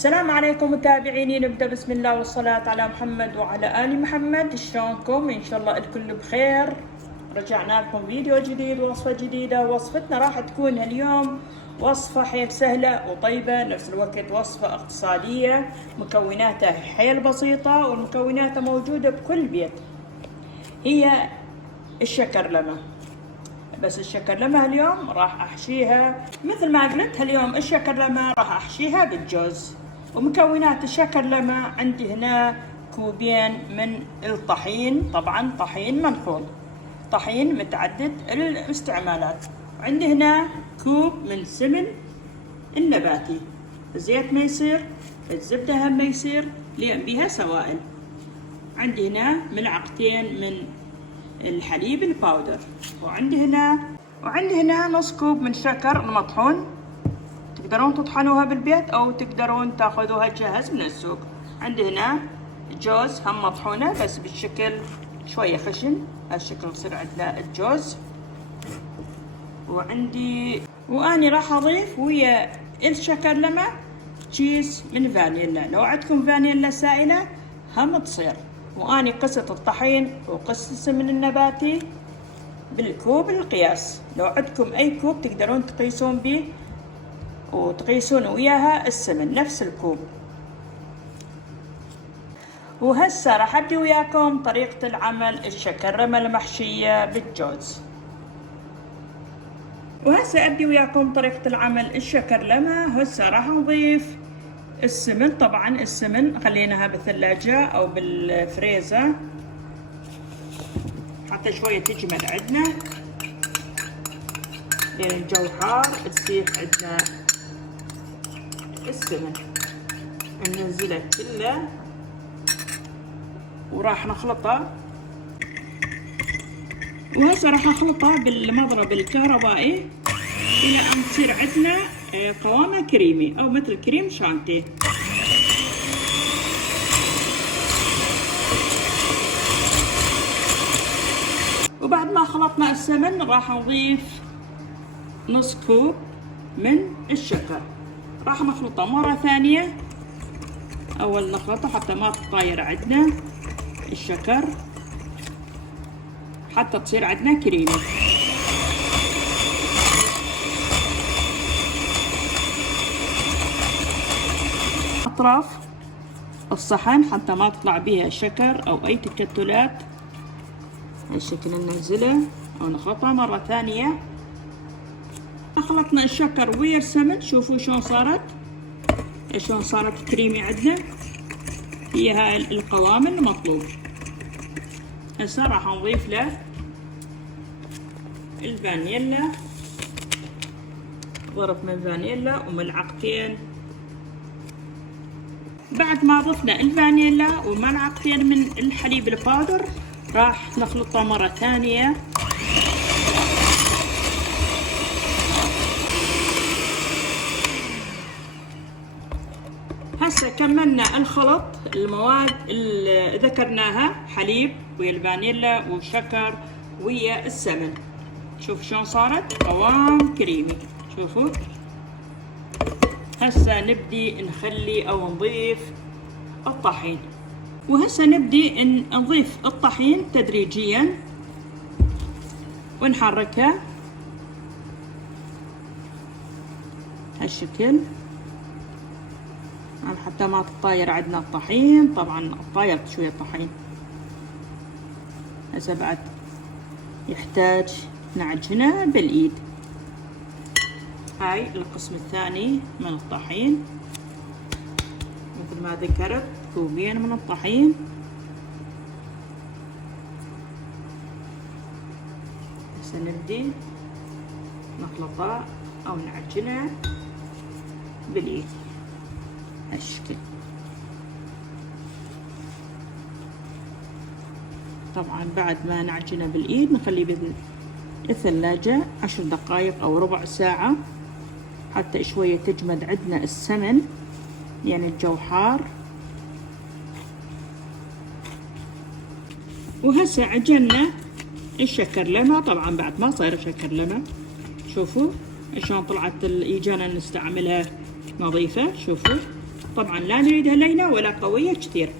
السلام عليكم متابعيني. نبدأ بسم الله والصلاة على محمد وعلى آل محمد. شلونكم؟ إن شاء الله الكل بخير. رجعنا لكم فيديو جديد ووصفة جديدة. وصفتنا راح تكون اليوم وصفة حيل سهلة وطيبة نفس الوقت، وصفة اقتصادية مكوناتها حيل بسيطة والمكونات موجودة بكل بيت. هي الشكرلمة. بس الشكرلمة اليوم راح أحشيها مثل ما قلت. اليوم الشكرلمة راح أحشيها بالجوز. ومكونات الشكرلمة عندي هنا كوبين من الطحين، طبعا طحين منخول، طحين متعدد الاستعمالات. عندي هنا كوب من سمن النباتي، الزيت ما يصير، الزبدة هم ما يصير لأن بيها سوائل. عندي هنا ملعقتين من الحليب الباودر، وعندي هنا نص كوب من شكر المطحون. تقدرون تطحنوها بالبيت او تقدرون تاخذوها جاهز من السوق. عندي هنا جوز هم مطحونه بس بالشكل شويه خشن، هالشكل يصير عندنا الجوز. واني راح اضيف ويا الشكرلمه كيس من فانيلا. لو عندكم فانيلا سائله هم تصير. واني قست الطحين وقست السمن النباتي بالكوب القياس. لو عندكم اي كوب تقدرون تقيسون به وتقيسون وياها السمن نفس الكوب. وهسه راح ابدي وياكم طريقة العمل الشكرلمة المحشية بالجوز. هسه راح نضيف السمن. طبعا السمن خليناها بالثلاجة او بالفريزر حتى شوية تجمد عندنا لان الجو حار تسيح عندنا السمن. ننزله كله وراح نخلطه. وهسه راح اخلطه بالمضرب الكهربائي الى ان تصير عندنا قوامه كريمي او مثل كريم شانتيه. وبعد ما خلطنا السمن راح نضيف نص كوب من الشكر. راح نخلطه مرة ثانية. أول نخلطه حتى ما تطاير عندنا الشكر، حتى تصير عندنا كريمي. أطراف الصحن حتى ما تطلع بيها شكر أو أي تكتلات. هالشكل ننزله أو نخلطه مرة ثانية. خلطنا الشكر ويا السمن. شوفوا شلون صارت كريمي عندنا. هي هاي القوام المطلوب. هسه راح نضيف له الفانيلا، ظرف من فانيلا وملعقتين. بعد ما ضفنا الفانيلا وملعقتين من الحليب الباودر راح نخلطه مرة ثانية. هسه كملنا الخلط. المواد اللي ذكرناها حليب ويا الفانيلا وشكر ويا السمن. شوف شلون صارت قوام كريمي. شوفوا. هسه نبدي نخلي او نضيف الطحين. وهسه نبدي نضيف الطحين تدريجيا ونحركها هالشكل حتى ما تطاير عندنا الطحين. طبعا طايرت شوية الطحين. هسه بعد يحتاج نعجنه بالايد. هاي القسم الثاني من الطحين مثل ما ذكرت، كوبين من الطحين. هسه نبدي نخلطه او نعجنه بالايد هالشكل. طبعا بعد ما نعجنه بالايد نخليه بالثلاجة 10 دقائق او ربع ساعة حتى شوية تجمد عندنا السمن يعني الجو حار. وهسه عجنا الشكرلمة. طبعا بعد ما صاير شكرلمة. شوفوا شلون طلعت اجانا نستعملها نظيفة. شوفوا طبعا لا نريدها لينة ولا قوية كثير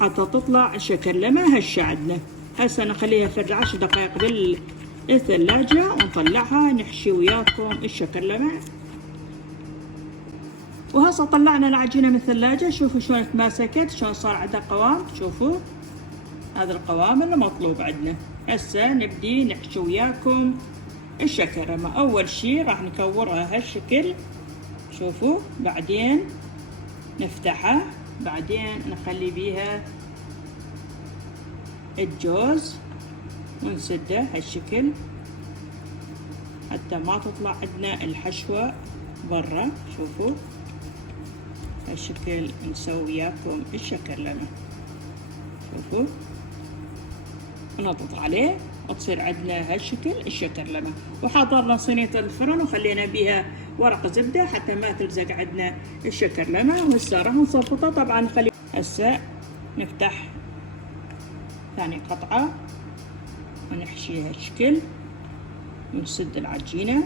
حتى تطلع الشكرلمة هشة عندنا. هسه نخليها في 10 دقائق بالثلاجة ونطلعها نحشي وياكم الشكرلمة. وهسه طلعنا العجينة من الثلاجة، شوفوا شلون تماسكت، شلون صار عندها قوام، شوفوا هذا القوام اللي مطلوب عندنا. هسه نبدي نحشي وياكم الشكرلمة. أول شي راح نكورها هالشكل، شوفوا، بعدين نفتحها، بعدين نخلي بيها الجوز ونسده هالشكل حتى ما تطلع عندنا الحشوة برا. شوفوا هالشكل نسوي وياكم الشكرلمة، شوفوا ونضغط عليه وتصير عندنا هالشكل الشكرلمة. وحضرنا صينية الفرن وخلينا بيها ورق زبدة حتى ما تلزق عندنا الشكرلمة. وهسه راح نصفطها. طبعا هسه نفتح ثاني قطعة ونحشيها هالشكل ونسد العجينة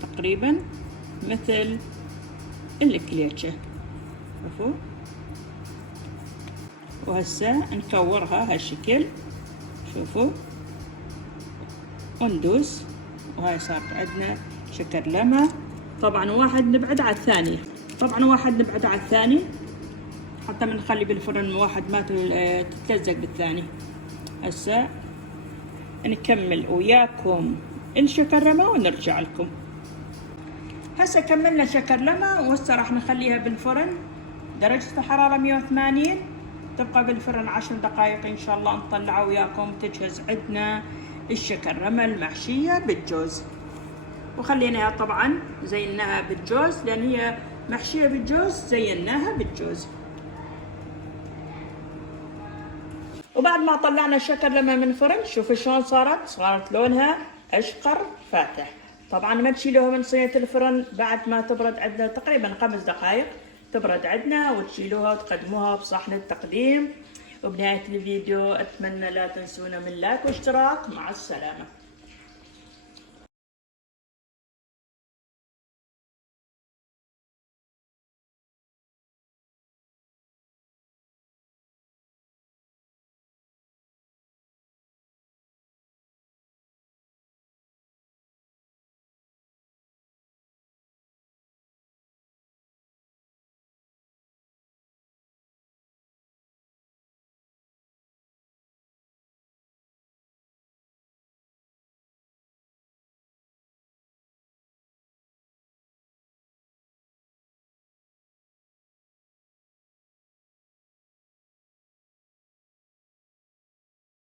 تقريبا مثل الكليتشة، شوفوا. وهسه نكورها هالشكل، شوفوا، وندوس. وهاي صارت عندنا شكرلمة. طبعا واحد نبعد على الثاني، حتى بنخلي بالفرن واحد ما تتلزق بالثاني. هسه نكمل وياكم الشكرلمة ونرجع لكم. هسه كملنا شكرلمة وهسه راح نخليها بالفرن درجة الحرارة 180، تبقى بالفرن 10 دقائق ان شاء الله. نطلعها وياكم تجهز عندنا الشكرلمة المحشية بالجوز. وخليناها طبعا زيناها بالجوز لان هي محشية بالجوز، زيناها بالجوز. وبعد ما طلعنا الشكرلمة من الفرن شوفوا شلون صارت لونها اشقر فاتح. طبعا ما تشيلوها من صينية الفرن بعد ما تبرد عندنا تقريبا 5 دقائق تبرد عندنا، وتشيلوها وتقدموها بصحن التقديم. وبنهاية الفيديو اتمنى لا تنسونا من لايك واشتراك. مع السلامة.